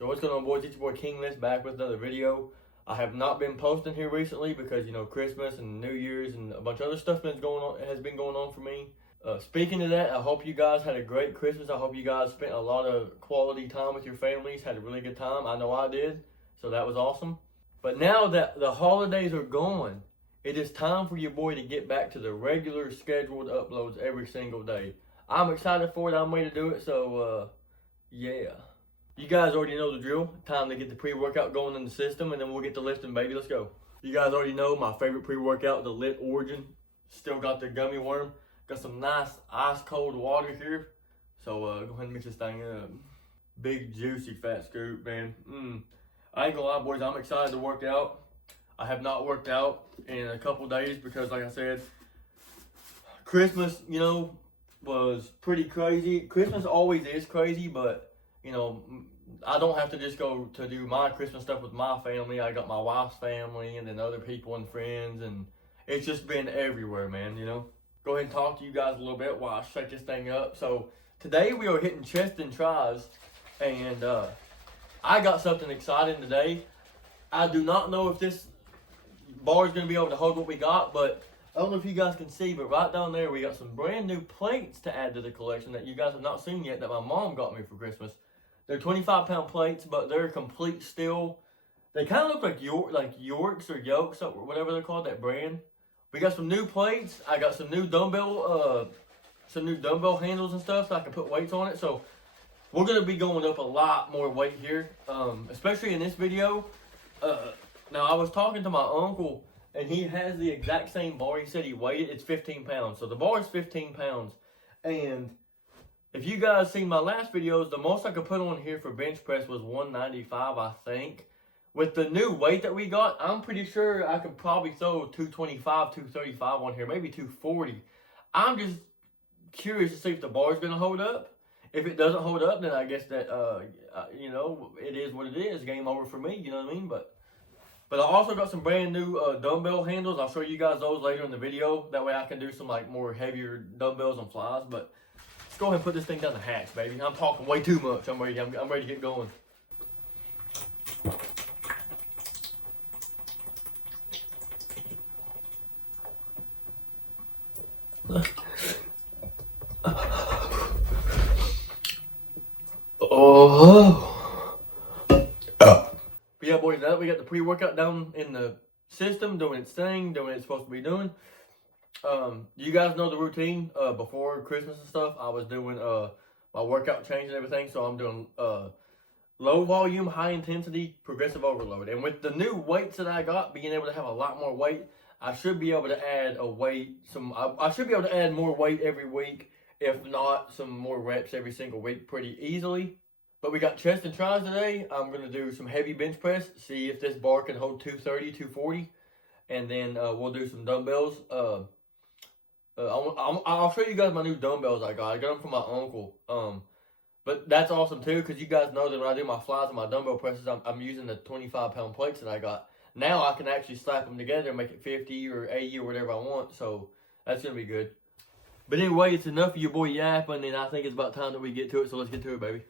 Yo, what's going on, boys? It's your boy Kingless back with another video. I have not been posting here recently because, you know, Christmas and New Year's and a bunch of other stuff has been going on for me. Speaking of that, I hope you guys had a great Christmas. I hope you guys spent a lot of quality time with your families, had a really good time. I know I did, so that was awesome. But now that the holidays are gone, it is time for your boy to get back to the regular scheduled uploads every single day. I'm excited for it. I'm ready to do it, so yeah. You guys already know the drill. Time to get the pre-workout going in the system, and then we'll get to lifting, baby. Let's go. You guys already know my favorite pre-workout, the Lit Origin. Still got the gummy worm. Got some nice ice-cold water here. So go ahead and mix this thing up. Big, juicy, fat scoop, man. I ain't gonna lie, boys. I'm excited to work out. I have not worked out in a couple days because, like I said, Christmas, you know, was pretty crazy. Christmas always is crazy, but you know, I don't have to just go to do my Christmas stuff with my family. I got my wife's family and then other people and friends, and it's just been everywhere, man, you know. Go ahead and talk to you guys a little bit while I shake this thing up. So today we are hitting chest and tries, and I got something exciting today. I do not know if this bar is going to be able to hold what we got, but I don't know if you guys can see, but right down there we got some brand new plates to add to the collection that you guys have not seen yet that my mom got me for Christmas. They're 25-pound plates, but they're complete steel. They kind of look like Yorks or Yokes or whatever they're called, that brand. We got some new plates. I got some new dumbbell handles and stuff so I can put weights on it. So we're gonna be going up a lot more weight here, especially in this video. Now I was talking to my uncle, and he has the exact same bar. He said he weighed it. It's 15 pounds. So the bar is 15 pounds, and if you guys seen my last videos, the most I could put on here for bench press was 195, I think. With the new weight that we got, I'm pretty sure I could probably throw 225, 235 on here, maybe 240. I'm just curious to see if the bar is going to hold up. If it doesn't hold up, then I guess that, you know, it is what it is. Game over for me, you know what I mean? But I also got some brand new dumbbell handles. I'll show you guys those later in the video. That way I can do some like more heavier dumbbells and flies. But let's go ahead and put this thing down the hatch, baby. I'm talking way too much. I'm ready to get going. But yeah, boys, now that we got the pre-workout down in the system, doing its thing, doing what it's supposed to be doing. You guys know the routine. Before Christmas and stuff, I was doing my workout change and everything. So I'm doing low volume, high intensity, progressive overload. And with the new weights that I got, being able to have a lot more weight, I should be able to add a weight. I should be able to add more weight every week, if not some more reps every single week, pretty easily. But we got chest and tries today. I'm gonna do some heavy bench press, see if this bar can hold 230, 240, and then we'll do some dumbbells. I'll show you guys my new dumbbells I got. I got them from my uncle. But that's awesome too, because you guys know that when I do my flies and my dumbbell presses, I'm using the 25-pound plates that I got. Now I can actually slap them together and make it 50 or 80 or whatever I want. So that's gonna be good. But anyway, it's enough of your boy yapping, and I think it's about time that we get to it. So let's get to it, baby.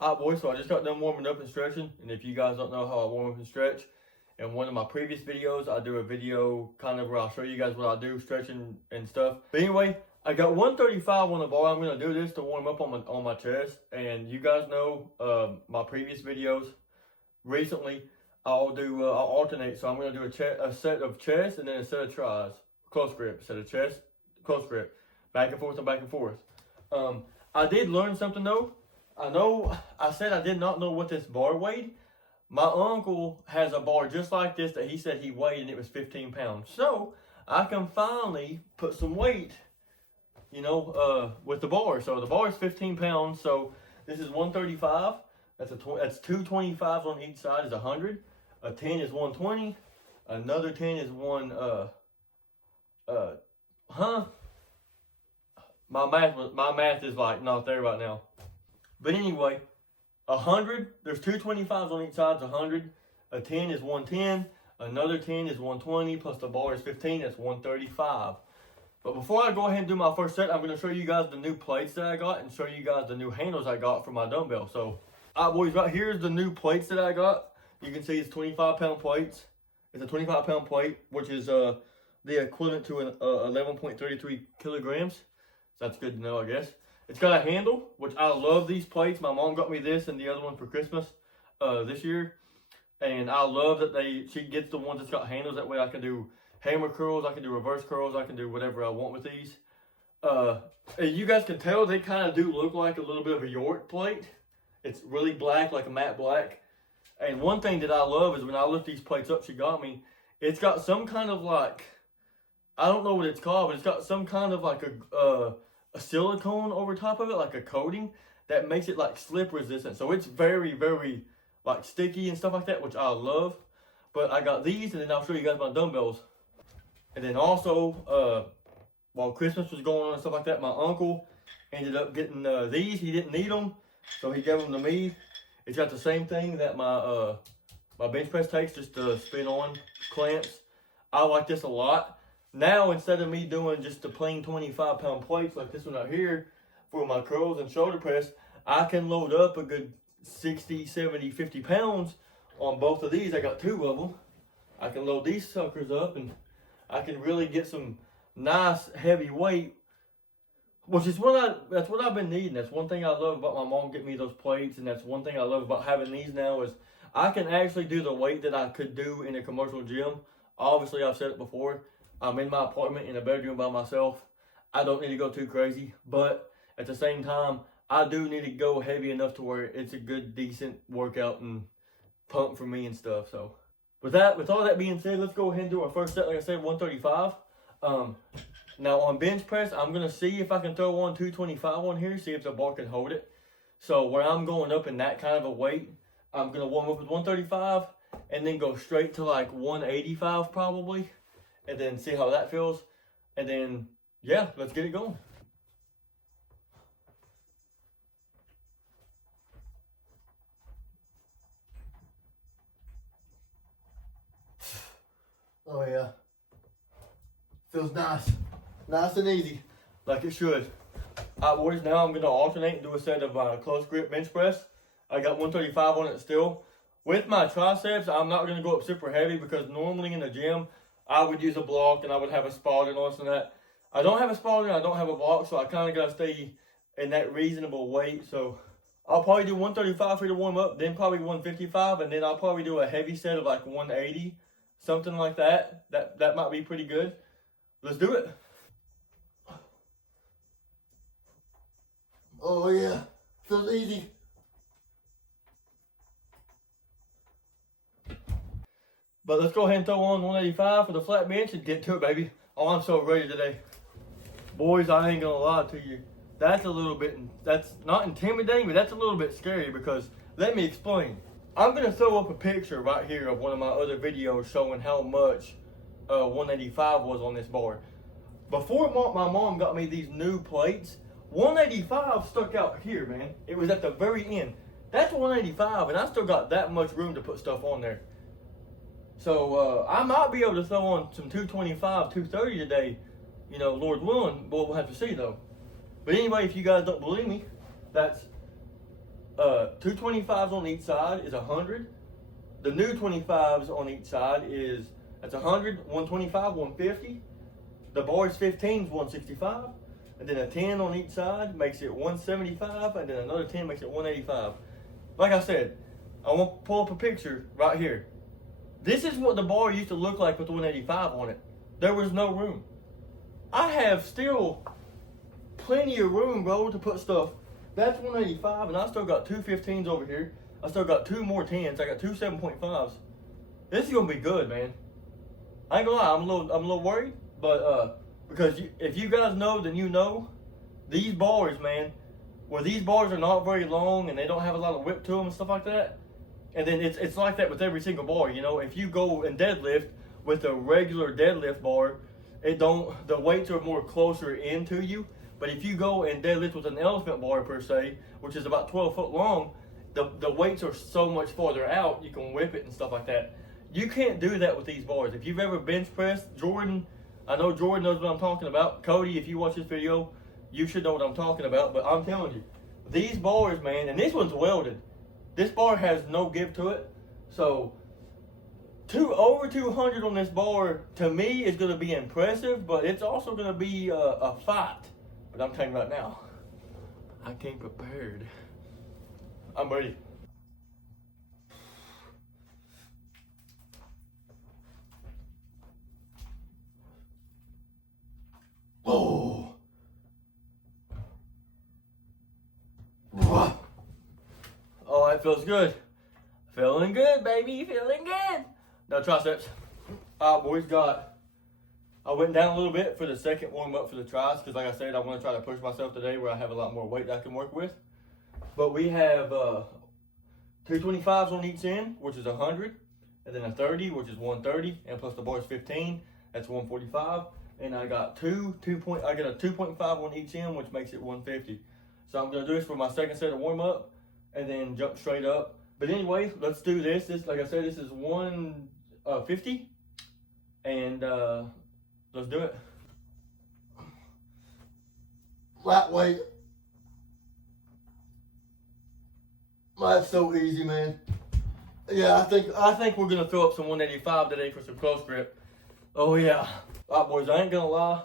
Alright, boys, so I just got done warming up and stretching, and if you guys don't know how I warm up and stretch, in one of my previous videos, I do a video kind of where I'll show you guys what I do, stretching and stuff. But anyway, I got 135 on the bar. I'm going to do this to warm up on my chest, and you guys know my previous videos. Recently, I'll alternate, so I'm going to do a set of chest and then a set of tries. Close grip, set of chest, close grip, back and forth and back and forth. I did learn something though. I said I did not know what this bar weighed. My uncle has a bar just like this that he said he weighed, and it was 15 pounds. So I can finally put some weight, you know, with the bar. So the bar is 15 pounds. So this is 135. That's two 25s on each side is 100. A 10 is 120. Another 10 is my math is like not there right now. But anyway, 100, there's two 25s on each side, 100. A 10 is 110. Another 10 is 120, plus the bar is 15, that's 135. But before I go ahead and do my first set, I'm going to show you guys the new plates that I got and show you guys the new handles I got for my dumbbell. So, alright boys, right here's the new plates that I got. You can see it's 25-pound plates. It's a 25-pound plate, which is the equivalent to an 11.33 kilograms. So that's good to know, I guess. It's got a handle, which I love these plates. My mom got me this and the other one for Christmas this year. And I love that she gets the ones that's got handles. That way I can do hammer curls, I can do reverse curls, I can do whatever I want with these. As you guys can tell, they kind of do look like a little bit of a York plate. It's really black, like a matte black. And one thing that I love is when I lift these plates up, she got me, it's got some kind of like, I don't know what it's called, but it's got some kind of like a silicone over top of it, like a coating that makes it like slip resistant. So it's very, very like sticky and stuff like that, which I love. But I got these, and then I'll show you guys my dumbbells. And then also, while Christmas was going on and stuff like that, my uncle ended up getting these. He didn't need them, so he gave them to me. It's got the same thing that my bench press takes, just the spin on clamps. I like this a lot. Now, instead of me doing just the plain 25-pound plates like this one out here for my curls and shoulder press, I can load up a good 60, 70, 50 pounds on both of these. I got two of them. I can load these suckers up and I can really get some nice heavy weight, which is that's what I've been needing. That's one thing I love about my mom getting me those plates, and that's one thing I love about having these now is I can actually do the weight that I could do in a commercial gym. Obviously, I've said it before. I'm in my apartment in a bedroom by myself. I don't need to go too crazy, but at the same time, I do need to go heavy enough to where it's a good, decent workout and pump for me and stuff. So with all that being said, let's go ahead and do our first set. Like I said, 135. Now on bench press, I'm going to see if I can throw on 225 on here, see if the bar can hold it. So where I'm going up in that kind of a weight, I'm going to warm up with 135 and then go straight to like 185 probably. And then see how that feels. And then, yeah, let's get it going. Oh yeah. Feels nice. Nice and easy. Like it should. Alright boys, now I'm going to alternate and do a set of close grip bench press. I got 135 on it still. With my triceps, I'm not going to go up super heavy because normally in the gym, I would use a block and I would have a spot and all this and that. I don't have a spot and I don't have a block, so I kind of got to stay in that reasonable weight. So I'll probably do 135 for you to warm up, then probably 155, and then I'll probably do a heavy set of like 180, something like that. That might be pretty good. Let's do it. Oh yeah, feels easy. But let's go ahead and throw on 185 for the flat bench and get to it, baby. Oh, I'm so ready today. Boys, I ain't gonna lie to you. That's not intimidating, but that's a little bit scary because, let me explain. I'm gonna throw up a picture right here of one of my other videos showing how much 185 was on this bar. Before my mom got me these new plates, 185 stuck out here, man. It was at the very end. That's 185, and I still got that much room to put stuff on there. So I might be able to throw on some 225, 230 today, you know, Lord willing, but we'll have to see though. But anyway, if you guys don't believe me, that's 225s on each side is 100. The new 25s on each side that's 100, 125, 150. The bar's 15 is 165. And then a 10 on each side makes it 175, and then another 10 makes it 185. Like I said, I want to pull up a picture right here. This is what the bar used to look like with 185 on it. There was no room. I have still plenty of room, bro, to put stuff. That's 185, and I still got two 15s over here. I still got two more 10s. I got two 7.5s. This is gonna be good, man. I ain't gonna lie, I'm a little worried, but because if you guys know, then you know. These bars, man, where these bars are not very long and they don't have a lot of whip to them and stuff like that. And then it's like that with every single bar, you know. If you go and deadlift with a regular deadlift bar, the weights are more closer into you. But if you go and deadlift with an elephant bar per se, which is about 12 foot long, the weights are so much farther out, you can whip it and stuff like that. You can't do that with these bars. If you've ever bench pressed, I know Jordan knows what I'm talking about. Cody, if you watch this video, you should know what I'm talking about. But I'm telling you, these bars, man, and this one's welded. This bar has no give to it. So, over 200 on this bar, to me, is going to be impressive, but it's also going to be a fight. But I'm telling you right now, I came prepared. I'm ready. Oh. Oh, that feels good. Feeling good, baby. Feeling good. Now, triceps. Boys, I went down a little bit for the second warm up for the tris because, like I said, I want to try to push myself today where I have a lot more weight that I can work with. But we have 225s on each end, which is 100, and then a 30, which is 130, and plus the bar is 15, that's 145. And I got I got a 2.5 on each end, which makes it 150. So I'm gonna do this for my second set of warm up, and then jump straight up. But anyway, let's do this. This, like I said, this is 150, and let's do it. Flat weight. That's so easy, man. Yeah, I think we're gonna throw up some 185 today for some close grip. Oh yeah. All right, boys, I ain't gonna lie.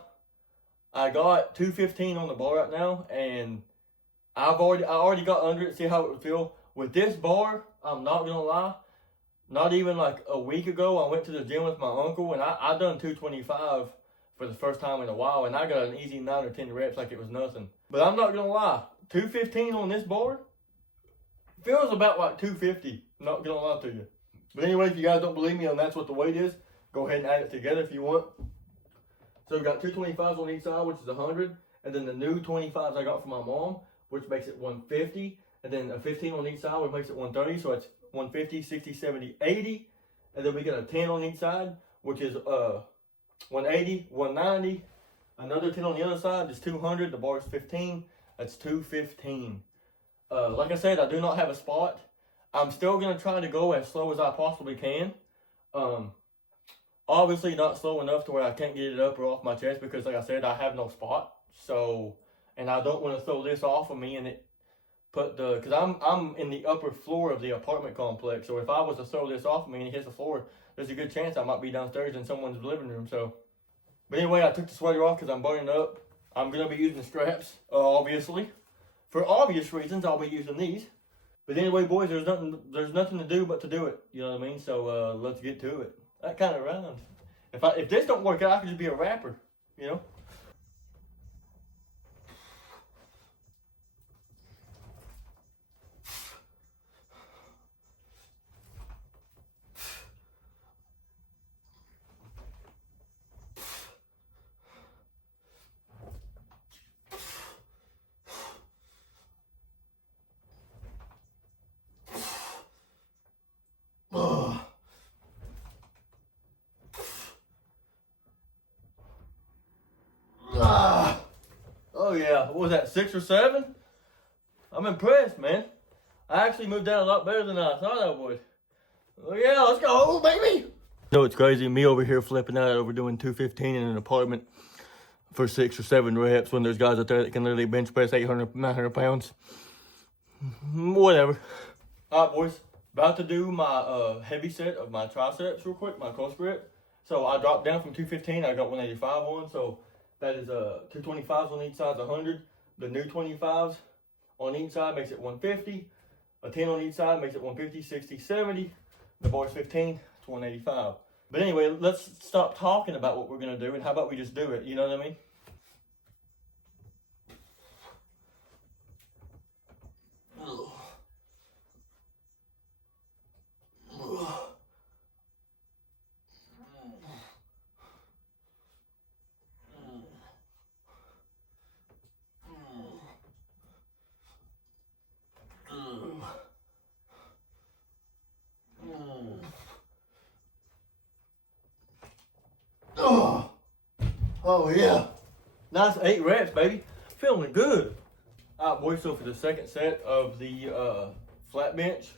I got 215 on the bar right now, and I already got under it. See how it would feel with this bar. I'm not gonna lie. Not even like a week ago, I went to the gym with my uncle, and I done 225 for the first time in a while, and I got an easy 9 or 10 reps like it was nothing. But I'm not gonna lie, 215 on this bar feels about like 250. I'm not gonna lie to you. But anyway, if you guys don't believe me and that's what the weight is, go ahead and add it together if you want. So we've got 225s on each side, which is 100, and then the new 25s I got from my mom, which makes it 150, and then a 15 on each side, which makes it 130, so it's 150, 60, 70, 80, and then we got a 10 on each side, which is 180, 190, another 10 on the other side is 200, the bar is 15, that's 215. Like I said, I do not have a spot. I'm still going to try to go as slow as I possibly can. Obviously not slow enough to where I can't get it up or off my chest because, like I said, I have no spot. So, and I don't want to throw this off of me and it because I'm in the upper floor of the apartment complex. So if I was to throw this off of me and it hits the floor, there's a good chance I might be downstairs in someone's living room. So, but anyway, I took the sweater off because I'm burning up. I'm going to be using the straps, obviously. For obvious reasons, I'll be using these. But anyway, boys, there's nothing to do but to do it. You know what I mean? So let's get to it. That kind of rhymes. If this don't work out, I could just be a rapper. You know? Oh yeah, what was that, 6 or 7? I'm impressed, man. I actually moved down a lot better than I thought I would. Oh yeah, let's go, baby! No, it's crazy, me over here flipping out over doing 215 in an apartment for 6 or 7 reps when there's guys out there that can literally bench press 800, 900 pounds. Whatever. All right, boys, about to do my heavy set of my triceps real quick, my close grip. So I dropped down from 215, I got 185 on, so that is 225s on each side is 100. The new 25s on each side makes it 150. A 10 on each side makes it 150, 60, 70. The bar's 15, it's 185. But anyway, let's stop talking about what we're going to do and how about we just do it, you know what I mean? Oh yeah. Nice 8 reps, baby. Feeling good. All right, boys, so for the second set of the flat bench,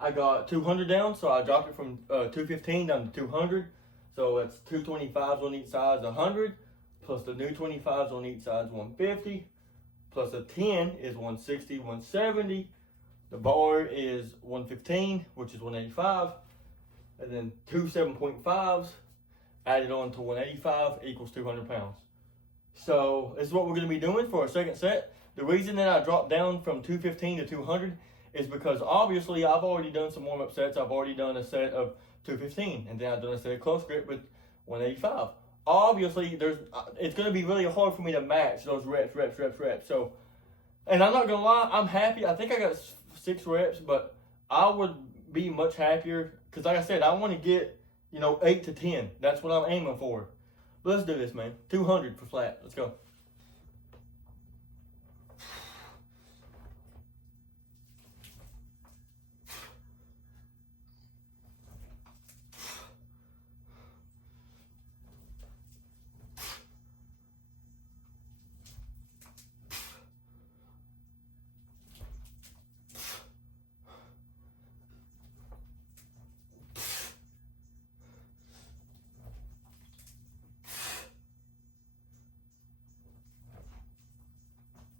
I got 200 down, so I dropped it from 215 down to 200. So that's 225s on each side is 100, plus the new 25s on each side is 150, plus a 10 is 160, 170. The bar is 115, which is 185, and then two 7.5s added on to 185 equals 200 pounds. So this is what we're going to be doing for our second set. The reason that I dropped down from 215 to 200 is because obviously I've already done some warm-up sets. I've already done a set of 215, and then I've done a set of close grip with 185. Obviously, it's going to be really hard for me to match those reps. So, and I'm not going to lie, I'm happy. I think I got 6 reps, but I would be much happier because, like I said, I want to get 8 to 10. That's what I'm aiming for. But let's do this, man. 200 for flat. Let's go.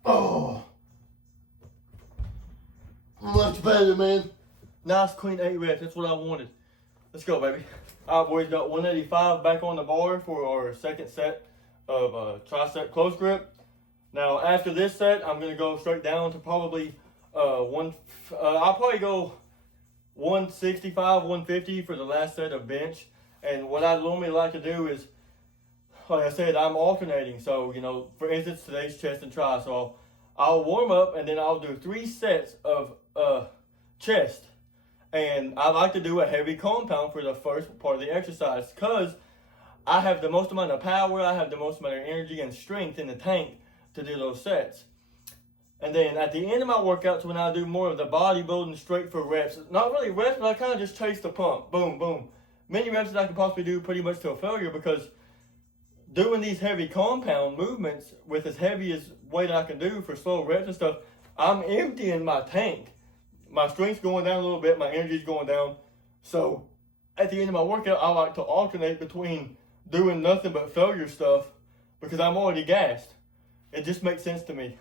Oh, much better, man. Nice, clean 8 reps. That's what I wanted. Let's go, baby. All right, boys, got 185 back on the bar for our second set of tricep close grip. Now, after this set, I'm going to go straight down to probably I'll probably go 165, 150 for the last set of bench. And what I normally like to do is, like I said, I'm alternating. So, for instance, today's chest and try. So I'll warm up and then I'll do 3 sets of chest. And I like to do a heavy compound for the first part of the exercise because I have the most amount of power, I have the most amount of energy and strength in the tank to do those sets. And then at the end of my workouts, when I do more of the bodybuilding straight for reps, not really reps, but I kind of just chase the pump. Boom, boom. Many reps that I can possibly do pretty much till failure because doing these heavy compound movements with as heavy as weight I can do for slow reps and stuff, I'm emptying my tank. My strength's going down a little bit, my energy's going down. So at the end of my workout, I like to alternate between doing nothing but failure stuff because I'm already gassed. It just makes sense to me.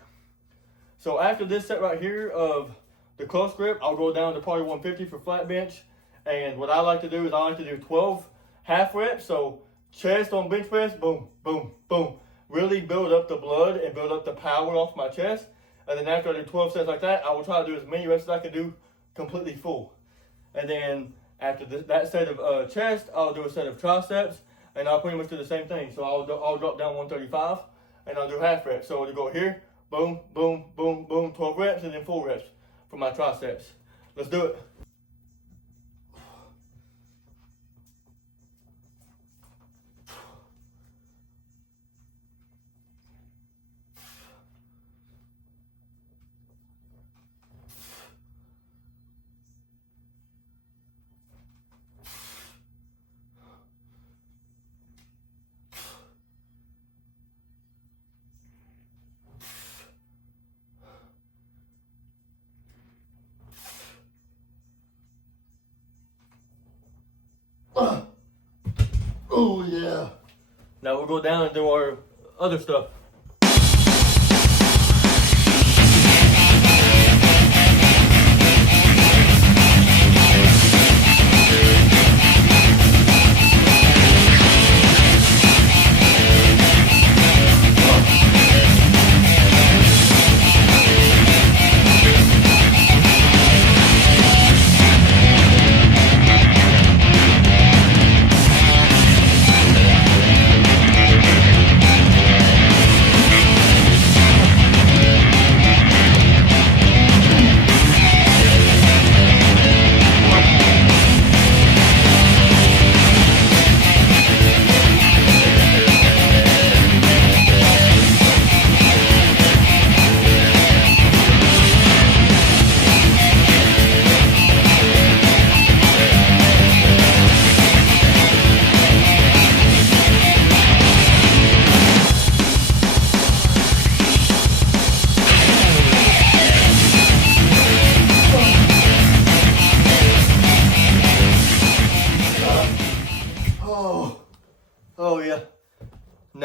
So after this set right here of the close grip, I'll go down to probably 150 for flat bench. And what I like to do is I like to do 12 half reps. So chest on bench press, boom, boom, boom. Really build up the blood and build up the power off my chest. And then after I do 12 sets like that, I will try to do as many reps as I can do completely full. And then after that set of chest, I'll do a set of triceps. And I'll pretty much do the same thing. So I'll drop down 135 and I'll do half reps. So to go here, boom, boom, boom, boom, 12 reps and then full reps for my triceps. Let's do it. Oh, yeah. Now we'll go down and do our other stuff.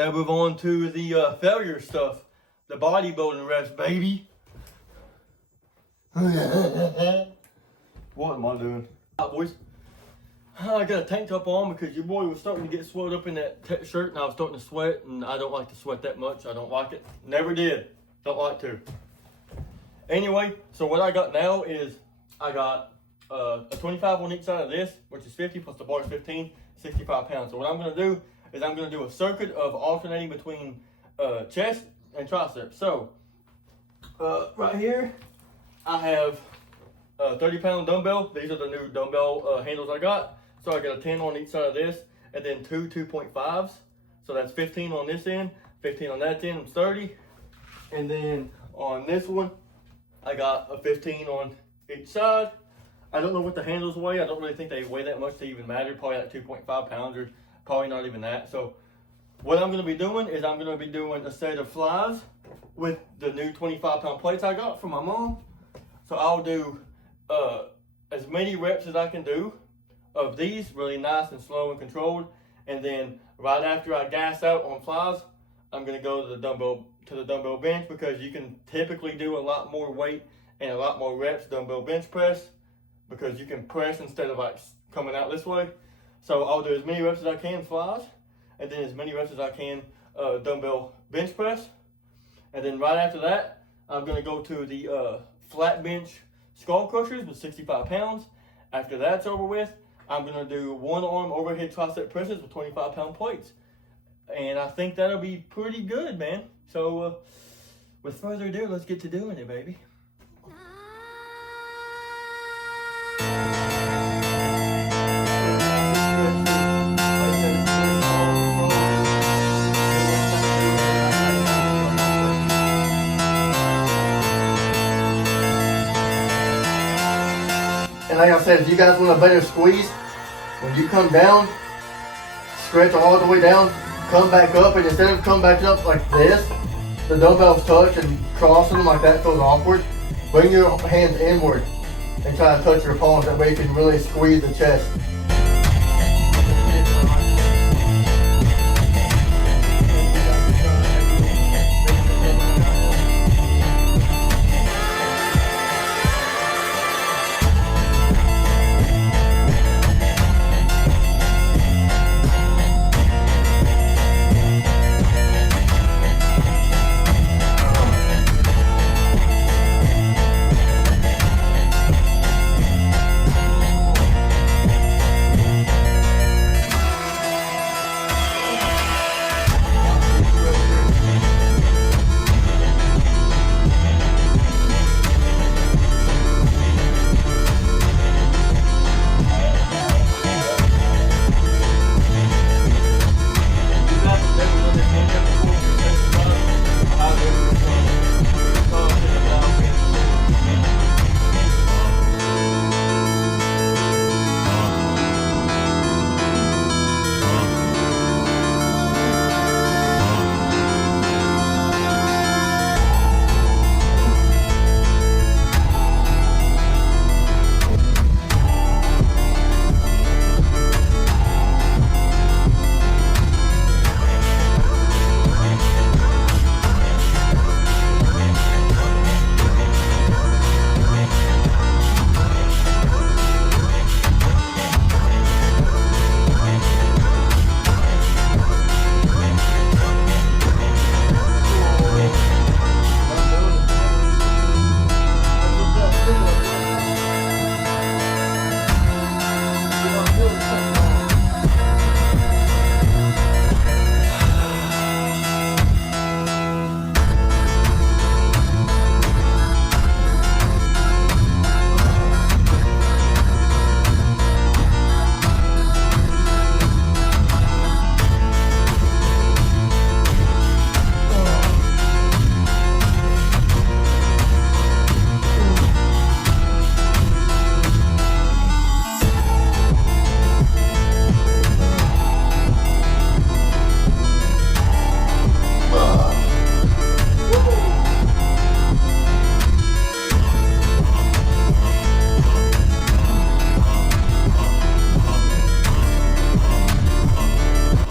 now move on to the failure stuff. The bodybuilding reps, baby. What am I doing? Alright, boys. I got a tank top on because your boy was starting to get swelled up in that shirt and I was starting to sweat, and I don't like to sweat that much. I don't like it. Never did. Don't like to. Anyway, so what I got now is I got a 25 on each side of this, which is 50 plus the bar is 15, 65 pounds. So what I'm going to do is I'm going to do a circuit of alternating between chest and triceps. So right here I have a 30-pound dumbbell. These are the new dumbbell handles I got. So I got a 10 on each side of this, and then two 2.5s. So that's 15 on this end, 15 on that end, 30. And then on this one, I got a 15 on each side. I don't know what the handles weigh. I don't really think they weigh that much to even matter. Probably like 2.5 pounds or probably not even that. So what I'm going to be doing is I'm going to be doing a set of flies with the new 25-pound plates I got from my mom. So I'll do as many reps as I can do of these, really nice and slow and controlled. And then right after I gas out on flies, I'm going to go to the dumbbell bench, because you can typically do a lot more weight and a lot more reps dumbbell bench press, because you can press instead of like coming out this way. So I'll do as many reps as I can flies, and then as many reps as I can dumbbell bench press. And then right after that, I'm going to go to the flat bench skull crushers with 65 pounds. After that's over with, I'm going to do one arm overhead tricep presses with 25-pound plates. And I think that'll be pretty good, man. So with further ado, let's get to doing it, baby. And like I said, if you guys want a better squeeze, when you come down, stretch all the way down, come back up, and instead of come back up like this, the dumbbells touch and crossing them like that feels awkward. Bring your hands inward and try to touch your palms. That way you can really squeeze the chest.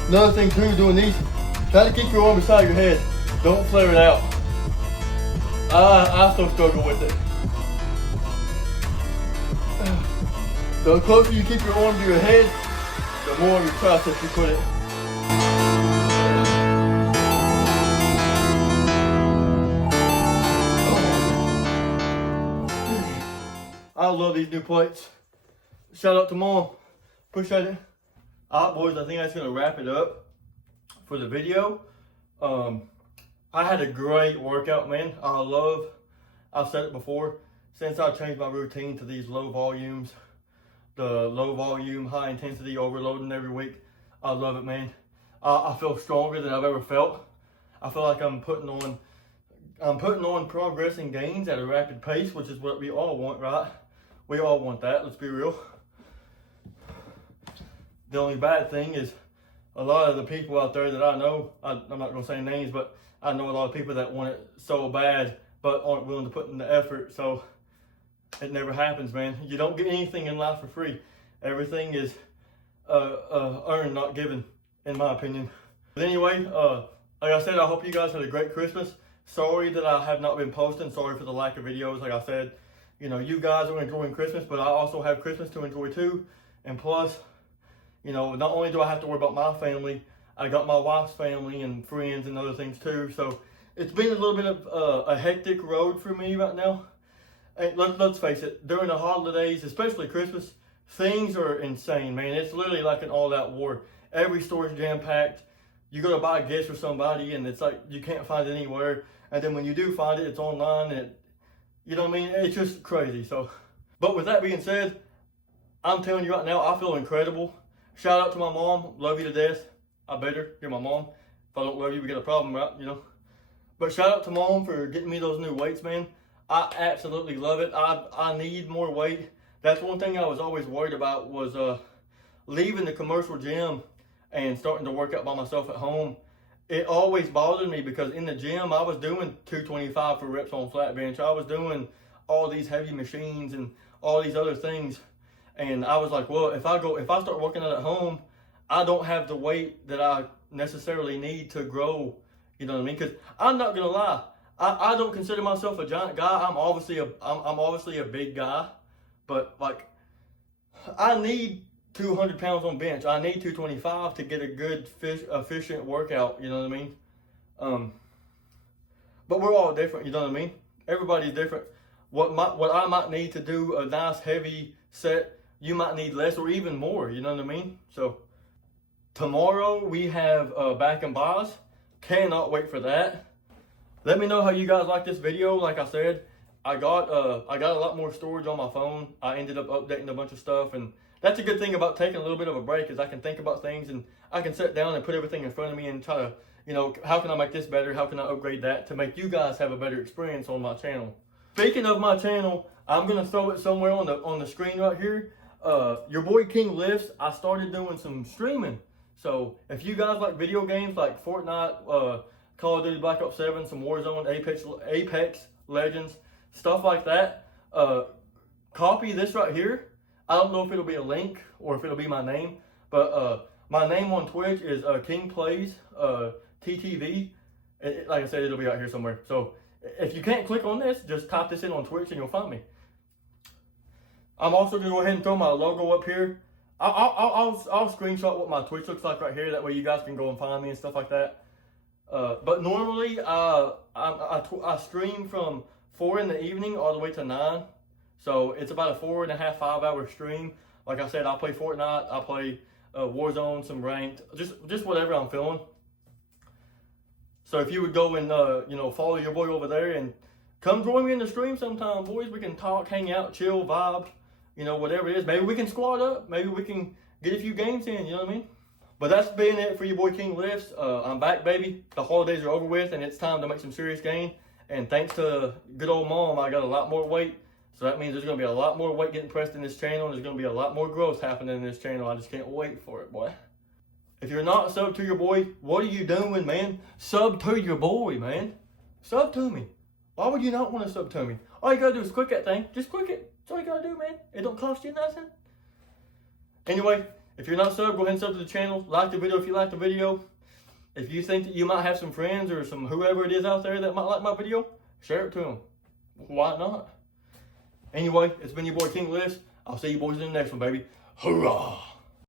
Another thing too, doing these Try to keep your arm beside your head. Don't flare it out. I still struggle with it. The closer you keep your arm to your head, the more of your triceps you put it. I love these new plates. Shout out to Mom. Appreciate it. Alright boys, I think that's going to wrap it up for the video. I had a great workout, man. I've said it before, since I changed my routine to these low volumes, the low volume, high intensity overloading every week. I love it, man. I feel stronger than I've ever felt. I feel like I'm putting on progress and gains at a rapid pace, which is what we all want, right? We all want that, let's be real. The only bad thing is a lot of the people out there that I know, I'm not going to say names, but I know a lot of people that want it so bad but aren't willing to put in the effort, so it never happens, man. You don't get anything in life for free. Everything is earned, not given, in my opinion. But anyway, like I said, I hope you guys had a great Christmas. Sorry that I have not been posting. Sorry for the lack of videos. Like I said, you know, you guys are enjoying Christmas, but I also have Christmas to enjoy too. And plus, you know, not only do I have to worry about my family, I got my wife's family and friends and other things too. So it's been a little bit of a hectic road for me right now. And let's face it, during the holidays, especially Christmas, things are insane, man. It's literally like an all-out war. Every store is jam-packed. You go to buy a gift for somebody and it's like you can't find it anywhere. And then when you do find it, it's online and you know what I mean? It's just crazy. So, but with that being said, I'm telling you right now, I feel incredible. Shout out to my mom. Love you to death. I better. You're my mom. If I don't love you, we got a problem, right? You know? But shout out to Mom for getting me those new weights, man. I absolutely love it. I need more weight. That's one thing I was always worried about was leaving the commercial gym and starting to work out by myself at home. It always bothered me because in the gym I was doing 225 for reps on flat bench. I was doing all these heavy machines and all these other things. And I was like, well, if I start working out at home, I don't have the weight that I necessarily need to grow. You know what I mean? Because I'm not gonna lie, I don't consider myself a giant guy. I'm obviously a big guy, but like I need 200 pounds on bench. I need 225 to get a good efficient workout. You know what I mean? But we're all different. You know what I mean? Everybody's different. What I might need to do a nice heavy set, you might need less or even more. You know what I mean? So tomorrow we have back and buys. Cannot wait for that. Let me know how you guys like this video. Like I said, I got a lot more storage on my phone. I ended up updating a bunch of stuff, and that's a good thing about taking a little bit of a break is I can think about things and I can sit down and put everything in front of me and try to, you know, how can I make this better? How can I upgrade that to make you guys have a better experience on my channel? Speaking of my channel, I'm gonna throw it somewhere on the screen right here. Your boy King Lifts. I started doing some streaming. So if you guys like video games like Fortnite, Call of Duty Black Ops 7, some Warzone, Apex Legends, stuff like that, copy this right here. I don't know if it'll be a link or if it'll be my name, but my name on Twitch is King Plays TTV. Like I said, it'll be out here somewhere. So if you can't click on this, just type this in on Twitch and you'll find me. I'm also gonna go ahead and throw my logo up here. I'll screenshot what my Twitch looks like right here. That way you guys can go and find me and stuff like that. But normally I stream from 4 in the evening all the way to 9. So it's about a 4.5, 5 hour stream. Like I said, I play Fortnite, I play Warzone, some ranked, just whatever I'm feeling. So if you would go and you know, follow your boy over there and come join me in the stream sometime, boys. We can talk, hang out, chill, vibe. You know, whatever it is. Maybe we can squad up. Maybe we can get a few games in, you know what I mean? But that's been it for your boy King Lifts. I'm back, baby. The holidays are over with, and it's time to make some serious gain. And thanks to good old Mom, I got a lot more weight. So that means there's going to be a lot more weight getting pressed in this channel. There's going to be a lot more growth happening in this channel. I just can't wait for it, boy. If you're not subbed to your boy, what are you doing, man? Sub to your boy, man. Sub to me. Why would you not want to sub to me? All you got to do is click that thing. Just click it. That's all you gotta do, man. It don't cost you nothing. Anyway, if you're not subbed, go ahead and sub to the channel. Like the video if you like the video. If you think that you might have some friends or some whoever it is out there that might like my video, share it to them. Why not? Anyway, it's been your boy King List. I'll see you boys in the next one, baby. Hoorah!